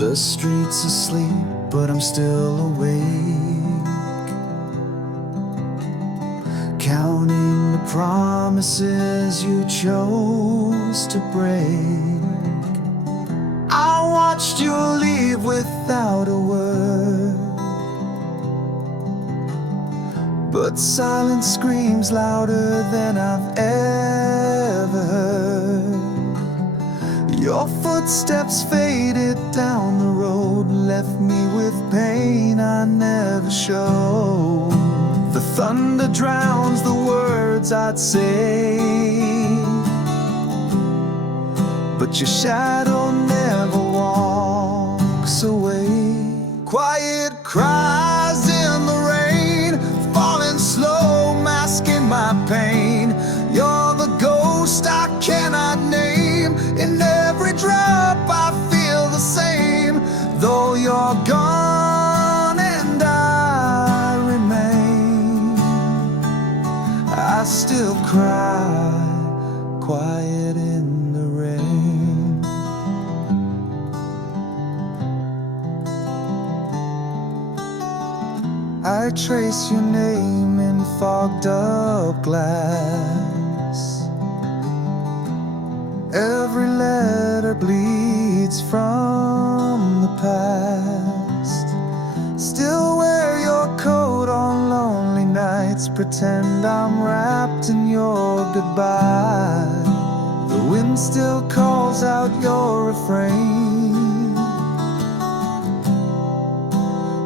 The streets asleep, but I'm still awake, counting the promises you chose to break. I watched you leave without a word, but silence screams louder than I've ever heard. Your footsteps faded down the road, left me with pain I never showed. The thunder drowns the words I'd say, but your shadow never walks away. Quiet cries in the rain, falling slow, masking my pain. You're the ghost I cannot name. In every drop I feel the same. Though you're gone and I remain, I still cry, quiet in the rain. I trace your name in fogged up glass. Every letter bleeds from the past. Still wear your coat on lonely nights, pretend I'm wrapped in your goodbye. The wind still calls out your refrain,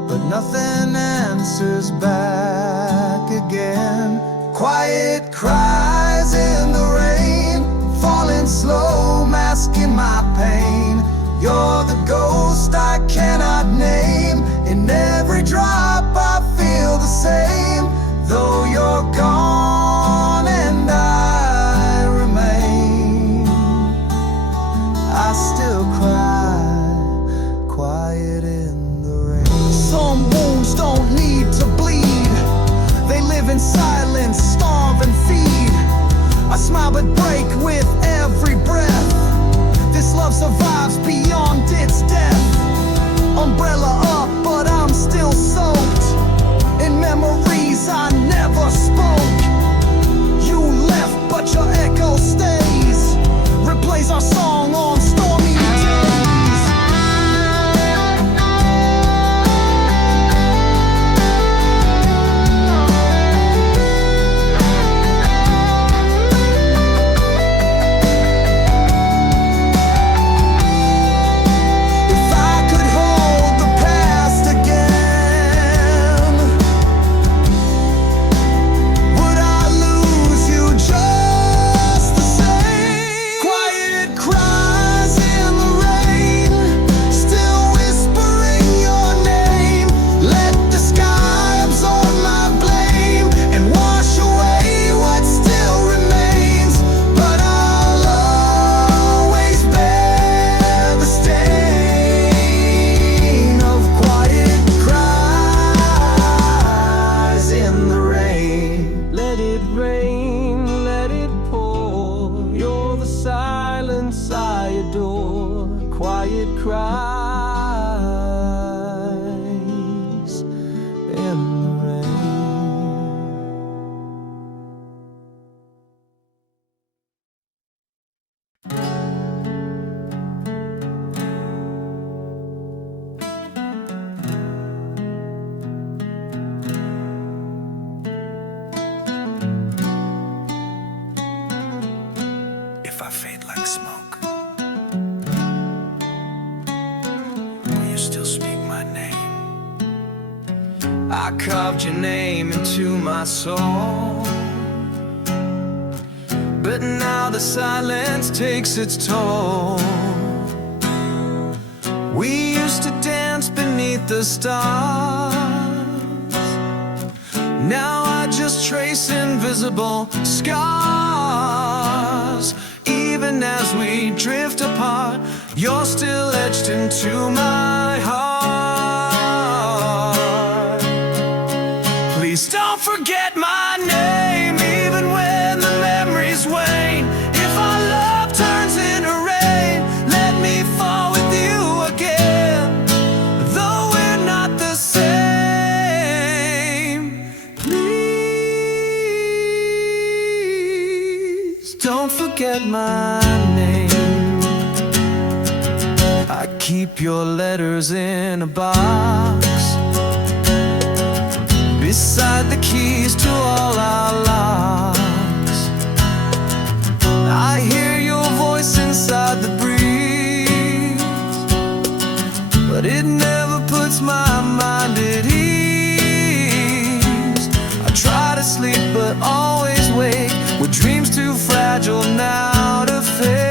but nothing answers back again. Quiet cries in the rain, falling slow, masking my pain. You're the ghost I cannot name. In every drop I feel the same. Though you're gone and I remain, I still cry, quiet in the rain. Some wounds don't need to bleed, they live in silence, starve and feed. I smile but break with every breath. This love survives beyond its death. Umbrella up, but I'm still soaked in memories I never spoke. You left, but your echo stays, replays our song on stormy days. If I could hold the past again, would I lose you just the same? Quiet cries in the rain, still whispering your name. Let the sky absorb my blame and wash away what still remains. But I'll always bear the stain of quiet cries in the rain. Let it rain, let it pour. You're the silence I adore. Quiet cries in the rain. If I fade like smoke, will you still speak my name? I carved your name into my soul, but now the silence takes its toll. We used to dance beneath the stars, now I just trace invisible scars. Even as we drift apart, you're still etched into my heart. Please don't forget my name, even when the memories wane. If our love turns into rain, let me fall with you again. forget my name. I keep your letters in a box beside the keys to all our locks. I hear your voice inside the breeze, but it never puts my mind at ease. I try to sleep but always wake, with dreams too fragile now to fade.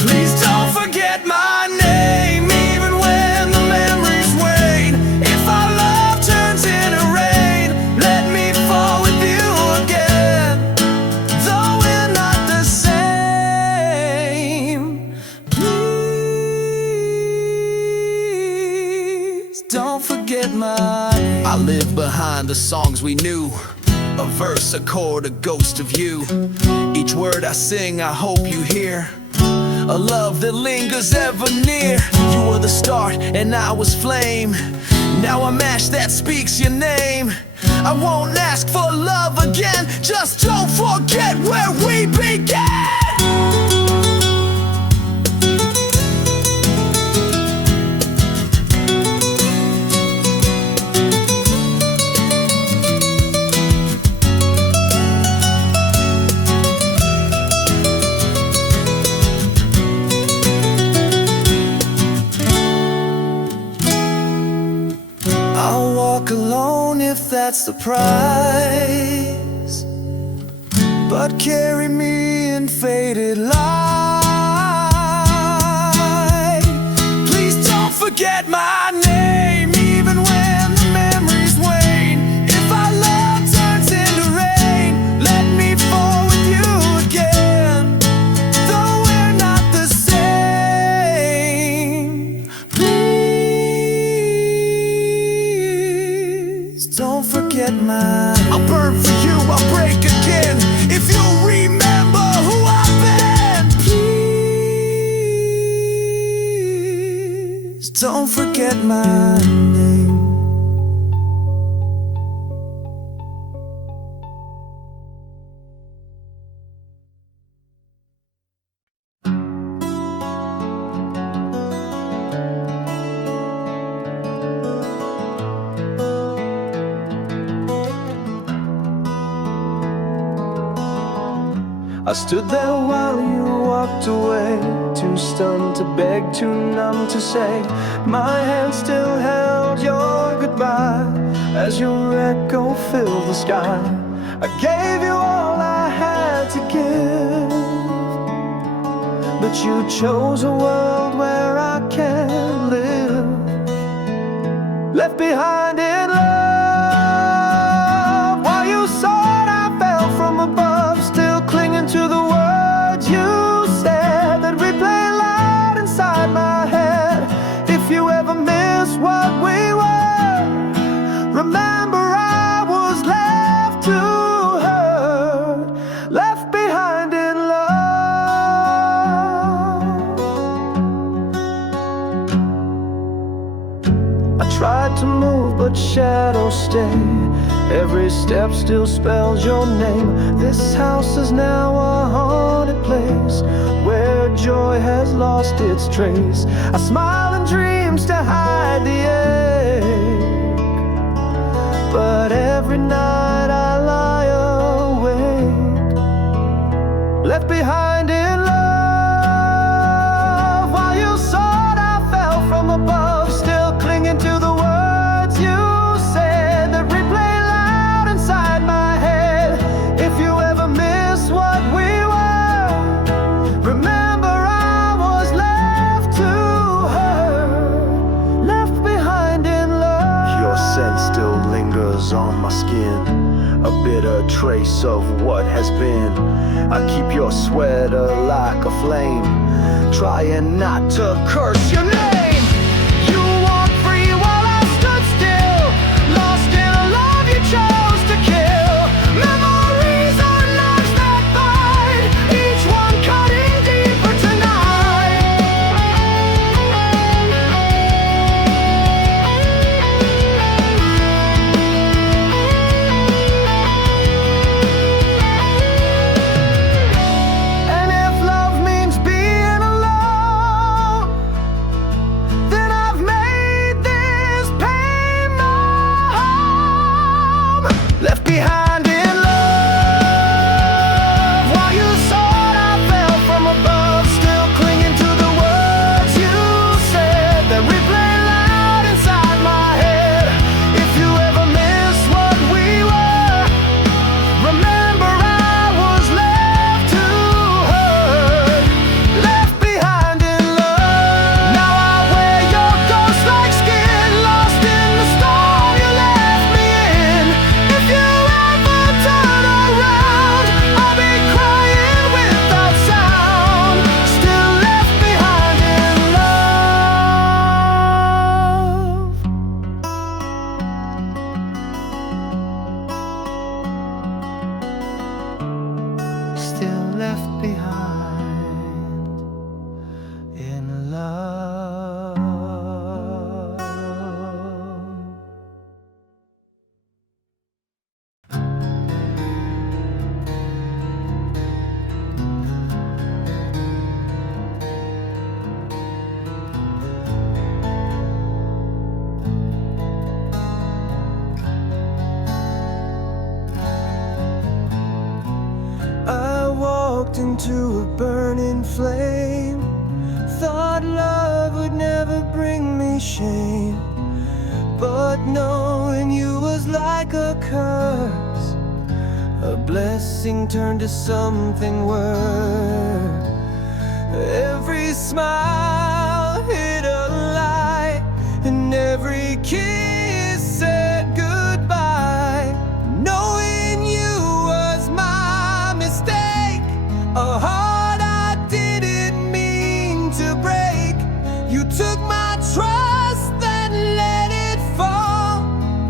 Please don't forget my name, even when the memories wane. If our love turns into rain, let me fall with you again, though we're not the same. Please don't forget my name. I live behind the songs we knew, a verse, a chord, a ghost of you. Each word I sing, I hope you hear, a love that lingers ever near. You were the start and I was flame, now I'm ash that speaks your name. I won't ask for love again, just don't forget where we began. I'll walk alone if that's the price, but carry me in faded light. Please don't forget my name, even when the memories wane. If our love turns into rain, let me fall with you again, though we're not the same. Don't forget mine. I'll burn for you, I'll break again, if you'll remember who I've been. Please don't forget my name. I stood there while you walked away, too stunned to beg, too numb to say. My hand still held your goodbye as your echo filled the sky. I gave you all I had to give, but you chose a world where I can't live. Left behind in love, while you soared I fell from above, still clinging to the words you said that replay loud inside my head. If you ever miss what we were, remember I was left to hurt, left behind in love. I tried to move but shadows stay, every step still spells your name. This house is now a haunted place, where joy has lost its trace. I smile in dreams to hide the ache, but every night I lie awake, left behind in love. While you soared I fell from above, still clinging to the words you said that replay loud inside my head. If you ever miss what we were, remember I was left to hurt, left behind in love. Your scent still lingers on my skin, a bitter trace of what has been. I keep your sweater like a flame, trying not to curse your name. You walked free while I stood still, lost in a love you chose to kill. Memories are knives that bite, each one cutting deeper tonight. into a burning flame. Thought love would never bring me shame, but knowing you was like a curse. A blessing turned to something worse. Every smile hit a light, and every kiss said goodbye. Knowing you was my mistake, a heart I didn't mean to break. You took my trust and let it fall,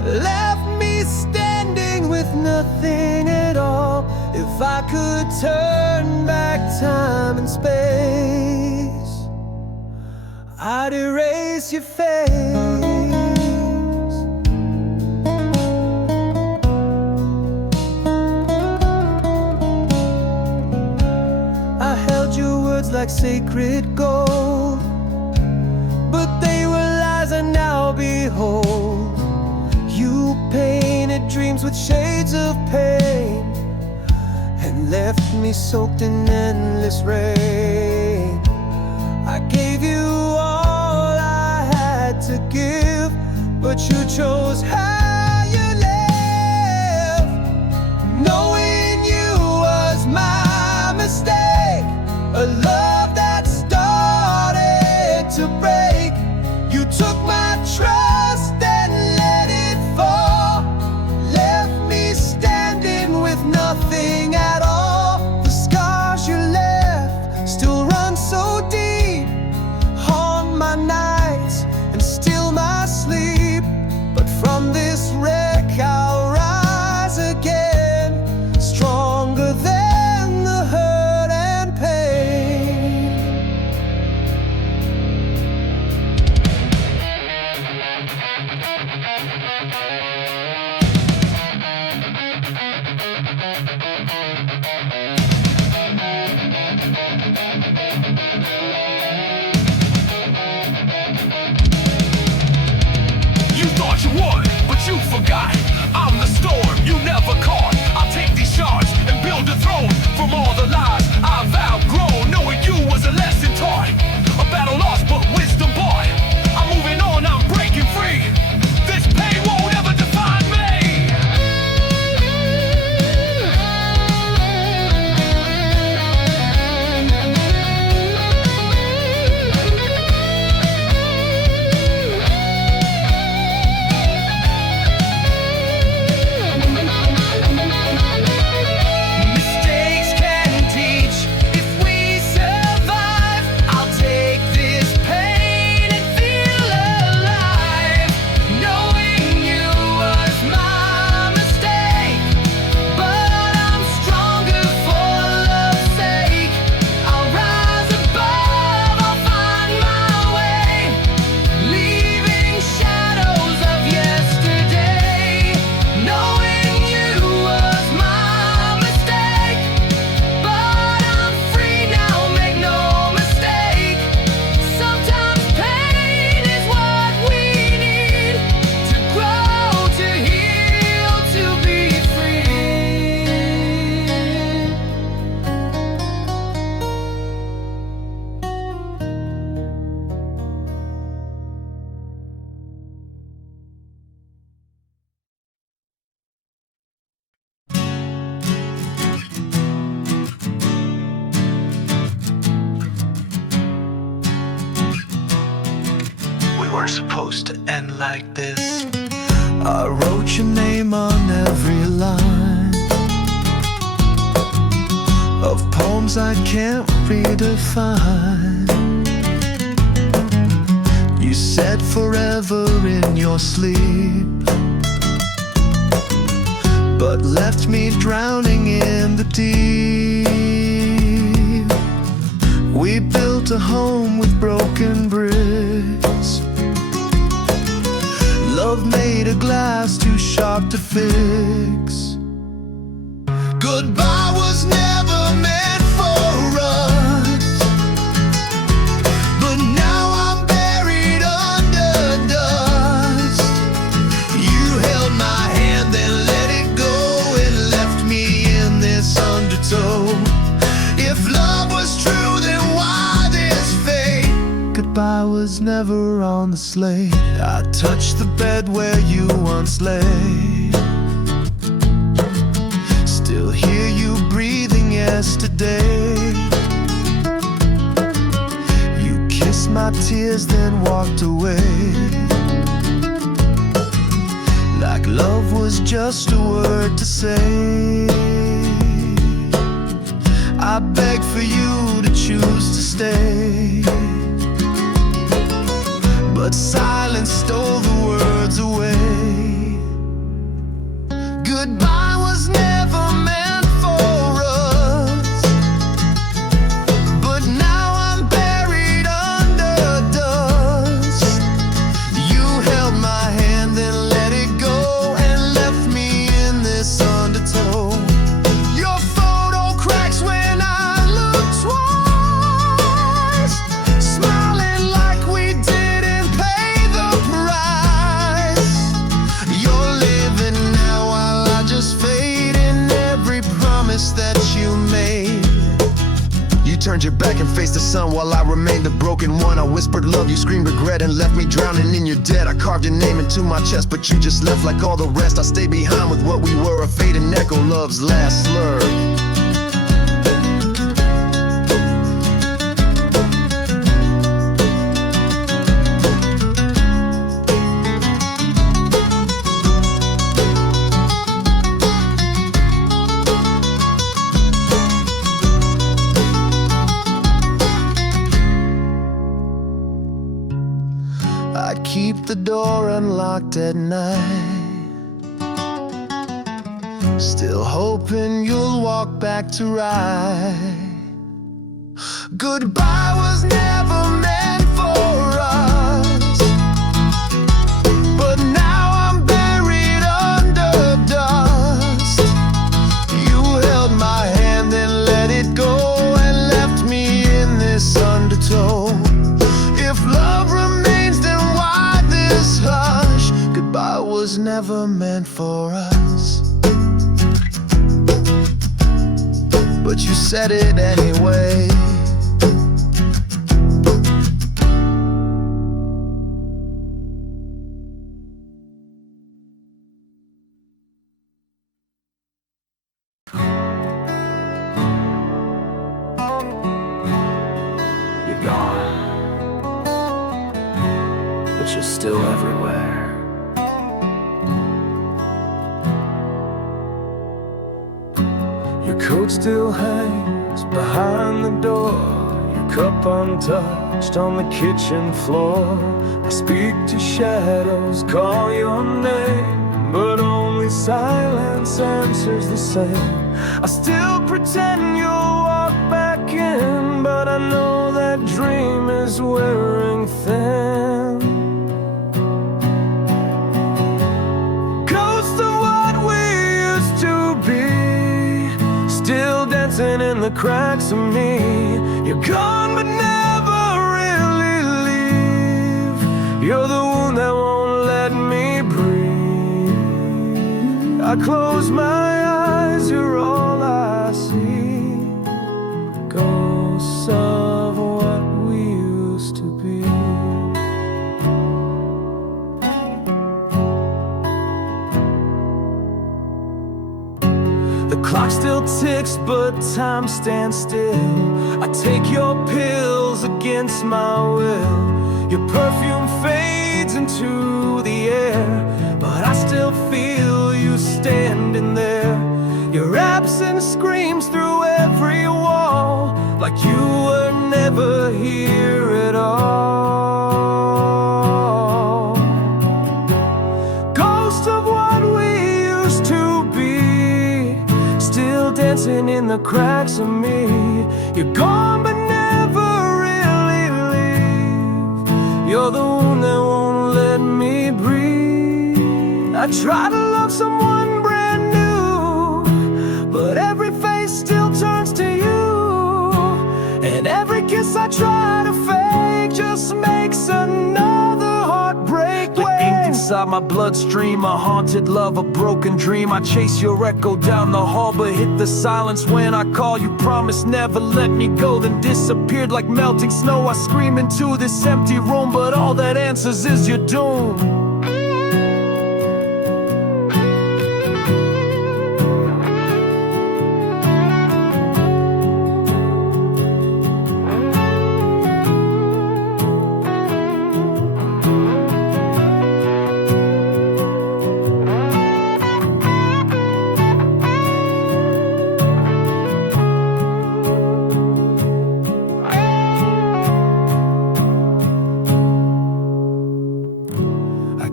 left me standing with nothing at all. If I could turn back time and space, I'd erase your face. I held your words like sacred gold, but they were lies I now behold. You painted dreams with shades of pain and left me soaked in endless rain. I gave you all I had to give, but you chose how you live. Knowing you was my mistake, a love that started to break. You took my trust and let it fall, left me standing with nothing at all. The scars you left still run so deep, haunt my nights and steal my sleep. But from this wreck I'll rise again, stronger than the hurt and pain. You thought you would, but you forgot. I'm the storm you never caught. I'll take these shards and build a throne from all the lies I've outgrown. Knowing you was a lesson taught, a battle lost but wisdom bought. I'm moving on, I'm breaking free. This pain won't ever define me. Mistakes can teach. If we survive, I'll take this pain and feel alive. Knowing you was my mistake, but I'm stronger for love's sake. I'll rise above, I'll find my way, leaving shadows of yesterday. Knowing you was my mistake, but I'm free now, make no mistake. Sometimes pain is what we need to grow, to heal, to be free. We weren't supposed to end like this. I wrote your name on every line of poems I can't redefine. You said forever in your sleep, but left me drowning in the deep. We built a home with broken bricks. Love made of glass too sharp to fix. Goodbye was never meant for us, but now I'm buried under dust. You held my hand, then let it go, and left me in this undertow. If love was never on the slate. I touched the bed where you once lay. Still hear you breathing yesterday. You kissed my tears then walked away, like love was just a word to say. I beg for you to choose to stay, but silence stole the words away. Goodbye was never meant for us, but now I'm buried under dust. You held my hand then let it go and left me in this undertow. Your photo cracks when I look twice, smiling like we didn't pay the price. You're living now while I just fade in every promise that you made. You turned your back and faced the sun while I remained the broken one. I whispered love, you screamed regret and left me drowning in your debt. I carved your name into my chest, but you just left like all the rest. I stayed behind with what we were, a fading echo, love's last slur. I'd keep the door unlocked at night, still hoping you'll walk back to right. Goodbye was never meant for us, but now I'm buried under dust. You held my hand then let it go and left me in this undertow. If love remains, then why this hush? Goodbye was never meant for us, but you said it anyway. You're gone, but you're still everywhere. Your coat still hangs behind the door, your cup untouched on the kitchen floor. I speak to shadows, call your name, but only silence answers the same. I still pretend you'll walk back in, but I know that dream is wearing thin. Ghost of what we used to be, still dancing in the cracks of me. You're gone but never really leave. You're the wound that won't let me breathe. I close my eyes, you're all I see. Ghosts of what we used to be. The clock still ticks, but time stands still. I take your pills against my will. Your perfume fades into the air, but I still feel you standing there. Your absence screams through every wall, like you were never here at all. Ghost of what we used to be, still dancing in the cracks of me. You're gone but never really leave. You're the one that won't let me breathe. I try to love someone brand new, but every face still turns to you. And every kiss I try to fake just makes another heartbreak wake. inside my bloodstream. A haunted love, a broken dream. I chase your echo down the hall, but hit the silence when I call. You promised never let me go, then disappeared like melting snow. I scream into this empty room, but all that answers is your doom.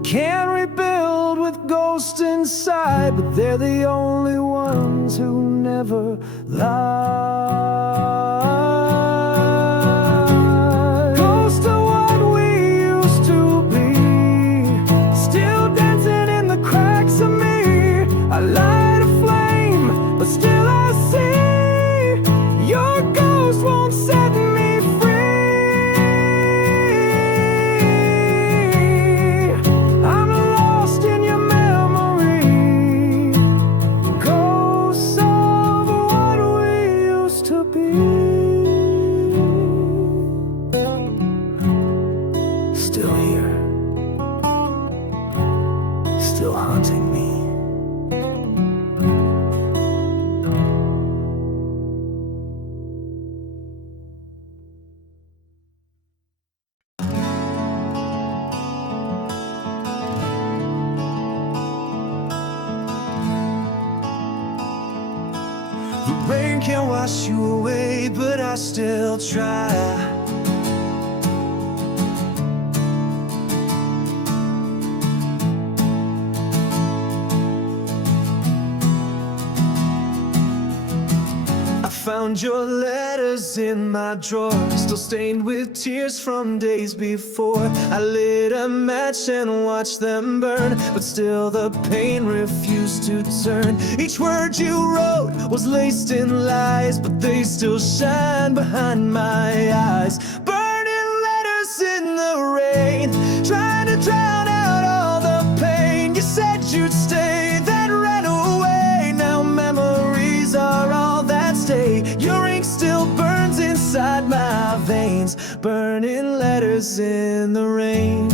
Can't rebuild with ghosts inside, but they're the only ones who never lie. Ghost of what we used to be, still dancing in the cracks of me. I light a flame, but still I see your ghost won't set me free. Still here, still haunting me. The rain can't wash you away, but I still try. Found your letters in my drawer, still stained with tears from days before. I lit a match and watched them burn, but still the pain refused to turn. Each word you wrote was laced in lies, but they still shine behind my eyes. Burning letters in the rain, trying to drown out all the pain. You said you'd stay, then ran away. Now memories are all that stay. Your ink still burns inside my veins, burning letters in the rain.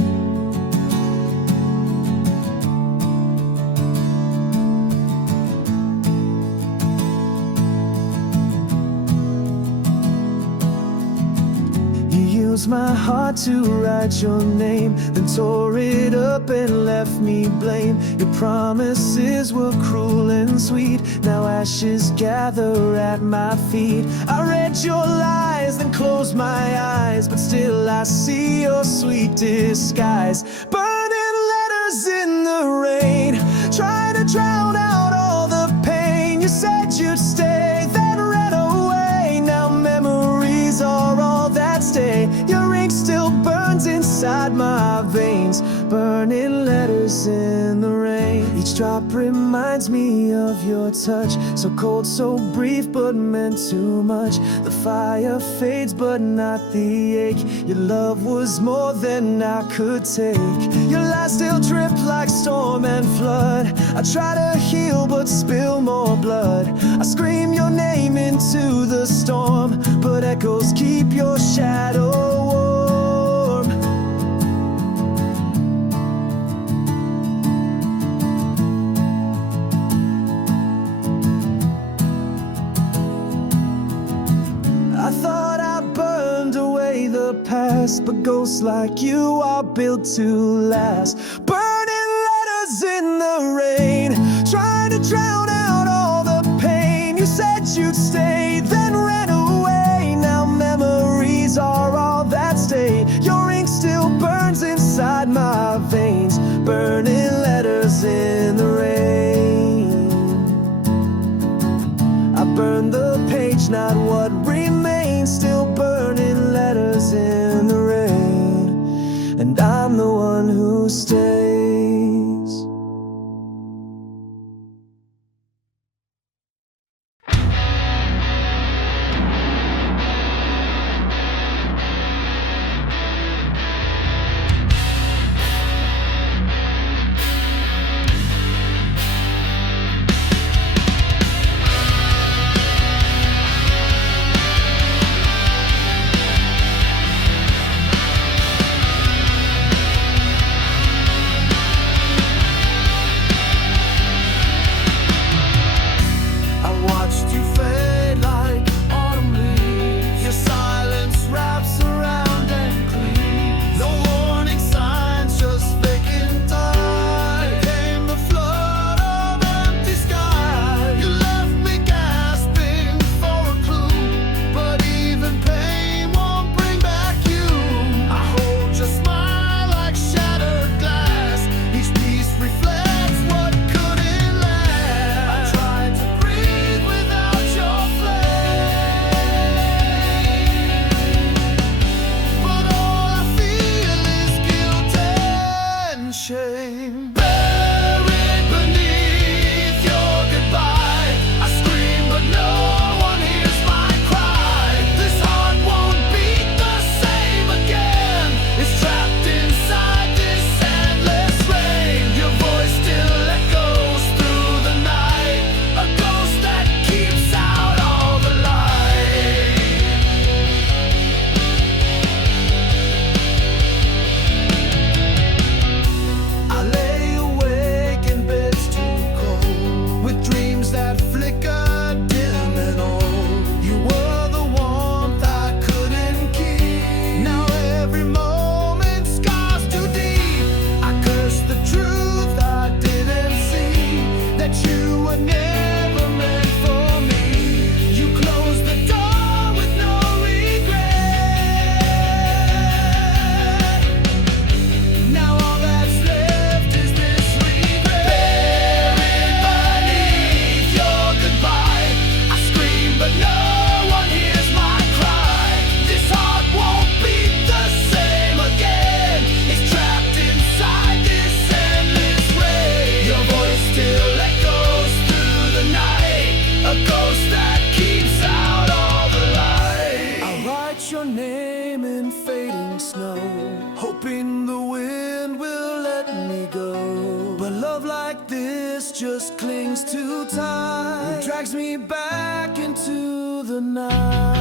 Used my heart to write your name, then tore it up and left me blame. Your promises were cruel and sweet, now ashes gather at my feet. I read your lies, then closed my eyes, but still I see your sweet disguise. Burning letters in the rain, trying to drown out all the pain. You said you'd stay, then ran away. Now memories are all that stay. Your ink still burns inside my veins, burning letters in the rain. Each drop reminds me of your touch, so cold, so brief, but meant too much. The fire fades, but not the ache. Your love was more than I could take. Your lies still drip like storm and flood. I try to heal, but spill more blood. I scream your name into the storm, but echoes keep your shadow warm. I thought I burned away the past, but ghosts like you are built to last. Burning letters in the rain, trying to drown out all the pain. You said you'd stay, then ran away. Now memories are all that stay. Your ink still burns inside my veins, burning letters in the rain. I burned the page, not what remains, still burning letters in the rain, and I'm the one who stays. hoping the wind will let me go. But love like this just clings too tight, it drags me back into the night.